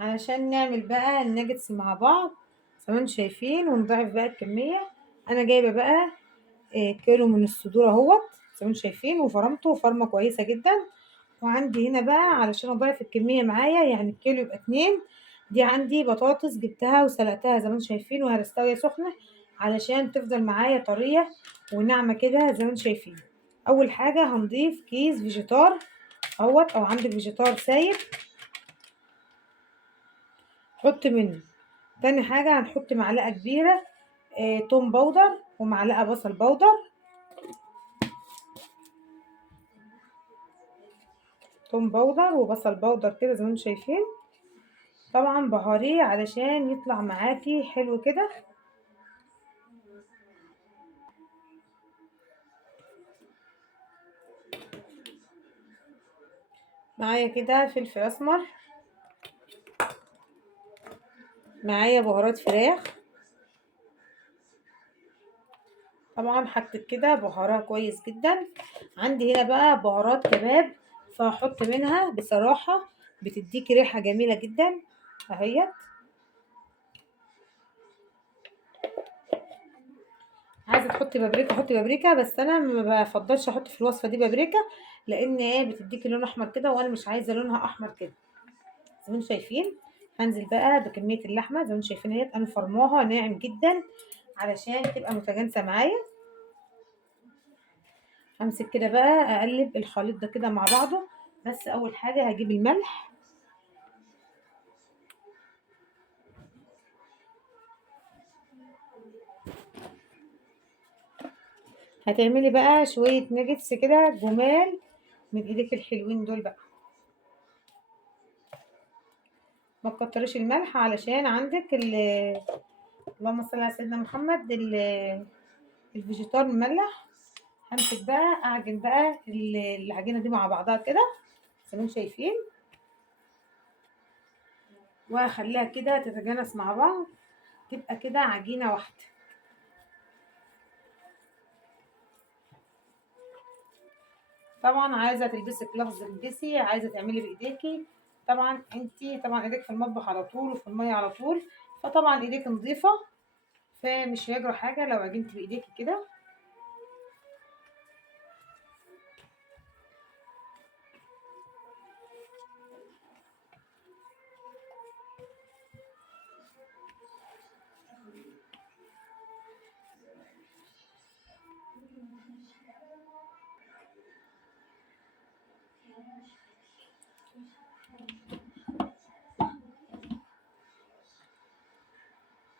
علشان نعمل بقى الناجتس مع بعض زي ما انتم شايفين، ونضاعف بقى الكمية. انا جايبة بقى كيلو من الصدور اهوت زي ما انتم شايفين، وفرمته فرمة كويسة جدا. وعندي هنا بقى علشان اضاعف الكمية معايا، يعني الكيلو يبقى 2. دي عندي بطاطس جبتها وسلقتها زي ما انتم شايفين، وهرستها وهي سخنة علشان تفضل معايا طرية وناعمة كده زي ما انتم شايفين. اول حاجة هنضيف كيس فيجيتار اهوت، او عندك فيجيتار سايب حط منه. تاني حاجة هنحط معلقة كبيرة توم باودر، ومعلقة بصل باودر. توم باودر وبصل باودر كده زي ما انتم شايفين. طبعا بهاريه علشان يطلع معاكي حلو كده. معايا كده فلفل اسمر، معايا بهارات فراخ. طبعا حطيت كده بهارها كويس جدا. عندي هنا بقى بهارات كباب، فهحط منها بصراحة بتديكي ريحة جميلة جدا اهيت. عايزه تحطي بابريكا حطي بابريكا، بس انا ما بفضلش احط في الوصفه دي بابريكا، لان ايه بتديكي لون احمر كده، وانا مش عايزه لونها احمر كده زي ما انتم شايفين. هنزل بقى بكميه اللحمه زي ما انتم شايفين اهيت، انا فرماها ناعم جدا علشان تبقى متجانسه معايا. همسك كده بقى اقلب الخليط ده كده مع بعضه. بس اول حاجه هجيب الملح، هتعملي بقى شويه ناجتس كده جمال من ايديك الحلوين دول بقى. ما تكتريش الملح علشان عندك اللهم صل على سيدنا محمد الفيجيتار مملح. همسك بقى اعجن بقى العجينه دي مع بعضها كده زي ما انتم شايفين، واخليها كده تتجانس مع بعض، تبقى كده عجينه واحده. طبعا عايزه تلبسي كلافز البسي، عايزه تعملي بايديكي. طبعا انتي طبعا ايديك في المطبخ على طول وفي الميه على طول، فطبعا ايديك نظيفه، فمش هيجرى حاجه لو عجنتي بايديكي كده.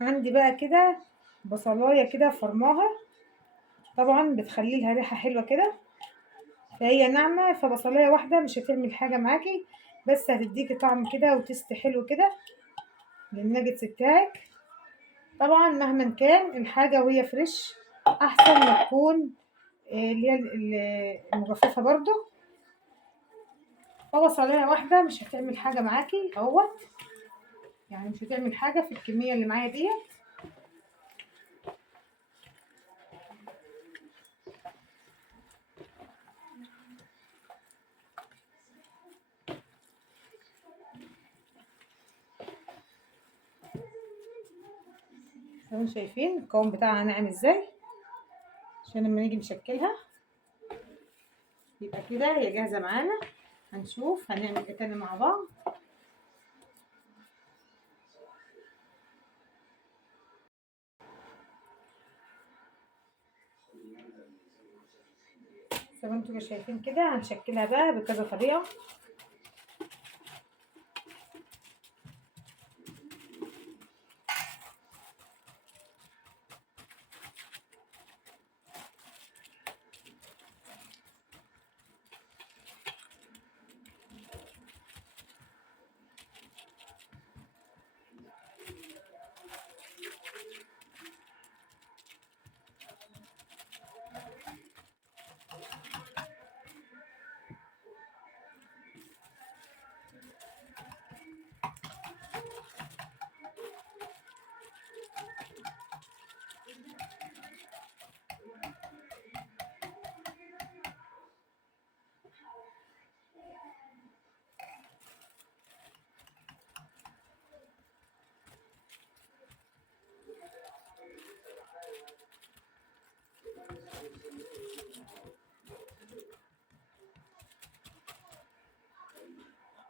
عندي بقى كده بصلايه كده فرماها، طبعا بتخلي لها ريحه حلوه كده، فهي ناعمه، فبصلايه واحده مش هتعمل حاجه معاكي، بس هتديكي طعم كده وتست حلو كده للناجتس بتاعك. طبعا مهما كان الحاجه وهي فريش احسن ما تكون اللي هي المجففه برضو. فبصلايه واحده مش هتعمل حاجه معاكي اهوت، يعني مش هتعمل حاجه في الكميه اللي معايا ديت. زي ما انتم شايفين القوام بتاعها ناعم ازاي، عشان لما نيجي نشكلها يبقى كده هي جاهزه معانا. هنشوف هنعمل ايه تاني مع بعض. زي ما انتم شايفين كده هنشكلها بقى بكذا طريقه.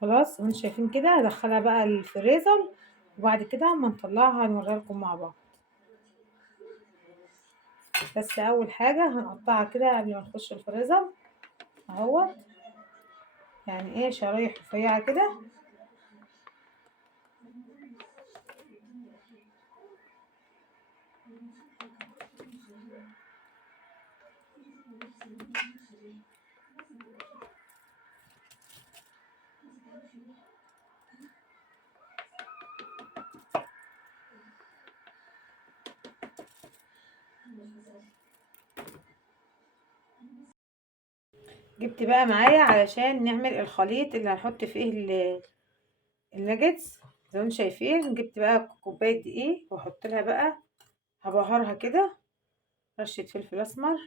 خلاص وانتم شايفين كده هدخلها بقى الفريزر، وبعد كده اما نطلعها هنوريها لكم مع بعض. بس اول حاجه هنقطعها كده قبل ما نخش الفريزر اهو، يعني ايه شرايح رفيعه كده. جبت بقى معايا علشان نعمل الخليط اللي هنحط فيه الناجتس. زي ما انتم شايفين جبت بقى كوبايه دقيق واحط لها بقى، هبهرها كده رشه فلفل اسمر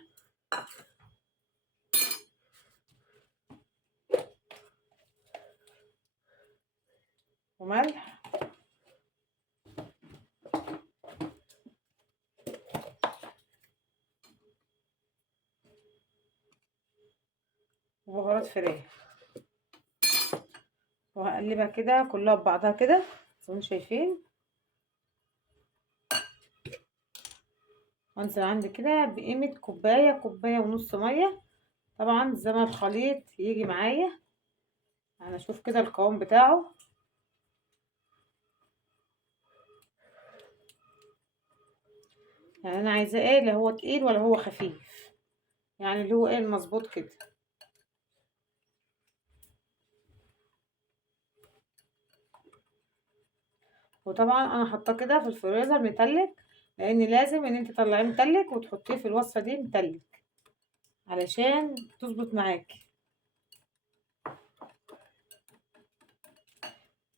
وملح وبهارات فراخ، وهقلبها كده كلها ببعضها كده زي ما انتم شايفين. وانزل عندي كده بقيمه كوبايه كوبايه ونص ميه، طبعا زي ما الخليط يجي معايا. انا اشوف كده القوام بتاعه، يعني انا عايزاه ايه، اللي هو تقيل ولا هو خفيف، يعني اللي هو ايه المظبوط كده. وطبعا انا حاطاه كده في الفريزر متلج، لان لازم ان انت تطلعيه متلج وتحطيه في الوصفه دي متلج علشان تظبط معاكي.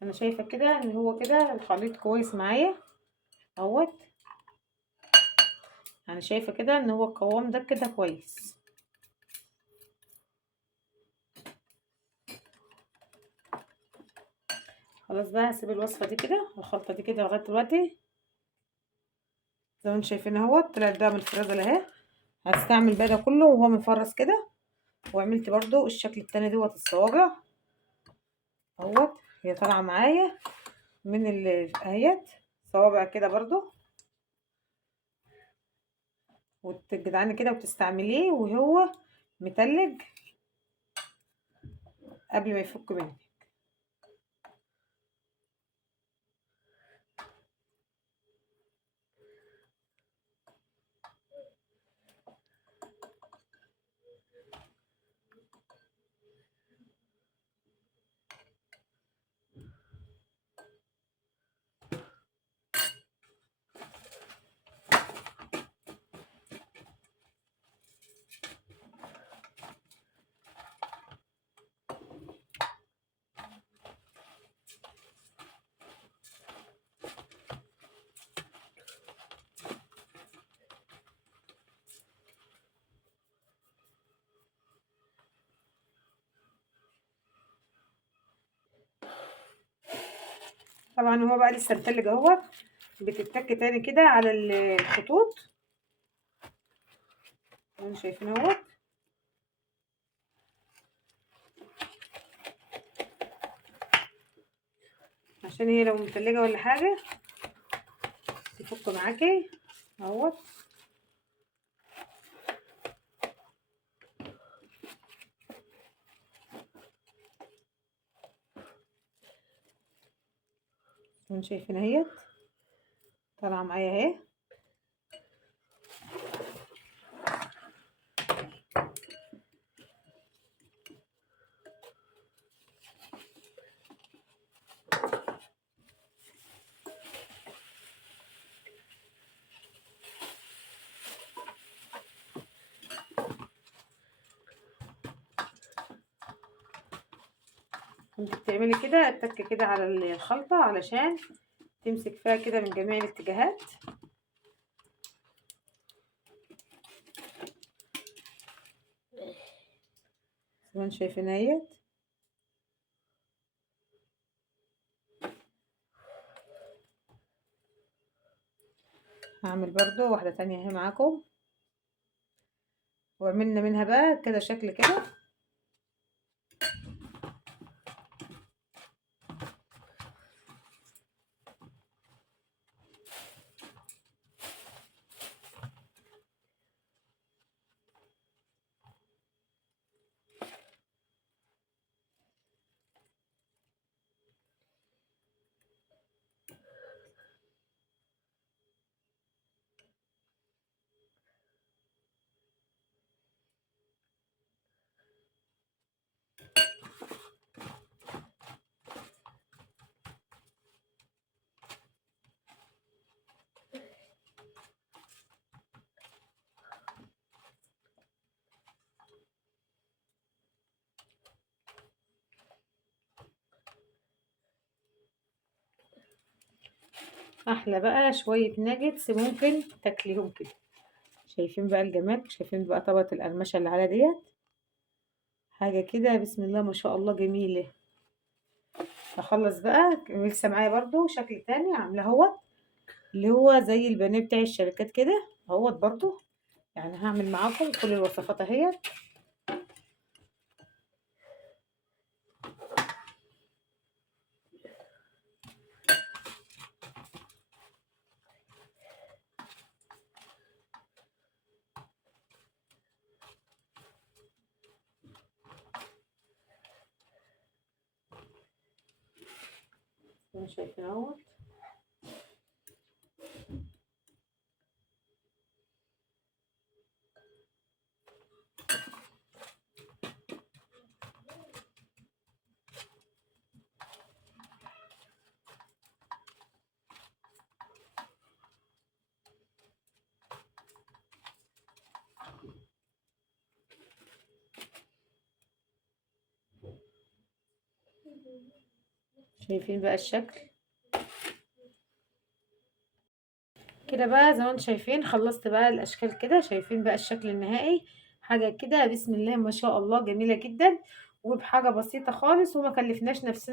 انا شايفه كده ان هو كده الخليط كويس معايا اهوت، انا شايفه كده ان هو القوام ده كده كويس. خلاص بقى هسيب الوصفه دي كده الخلطه دي كده لغايه دلوقتي. زي ما انتم شايفين اهوت طلعت ده من الفريزر اهي. هستعمل بقى ده كله وهو مفرز كده. وعملت برضو الشكل التاني دوت الصوابع اهوت، هي طالعه معايا من اهيت صوابع كده برضو، وتجدعني كده وتستعمليه وهو متلج قبل ما يفك مني. طبعا هو بقى لسه متلج اهو، بتتك تاني كده على الخطوط اللي شايفين اهو. عشان هي لو متلجه ولا حاجه تفك معاكي اهو. انتوا شايفين اهيت طالعه معايا اهي. انت بتعملي كده التك كده على الخلطه علشان تمسك فيها كده من جميع الاتجاهات. زي ما انتوا شايفين اهيت. هعمل برضو واحده تانية اهي معاكم، وعملنا منها بقى كده شكل كده. احلى بقى شوية ناجتس ممكن تاكليهم كده. شايفين بقى الجمال، شايفين بقى طبقة القرمشة اللي على ديت، حاجة كده بسم الله ما شاء الله جميلة. هخلص بقى لسه معايا برضو شكل تاني عاملاه اهوت، اللي هو زي البانيه بتاع الشركات كده اهوت برضو. يعني هعمل معاكم كل الوصفات اهيت. شايفين اهوت. شايفين بقى الشكل كده بقى زي ما انتم شايفين. خلصت بقى الاشكال كده، شايفين بقى الشكل النهائي. حاجة كده بسم الله ما شاء الله جميلة جدا، وبحاجة بسيطة خالص، وما كلفناش نفسنا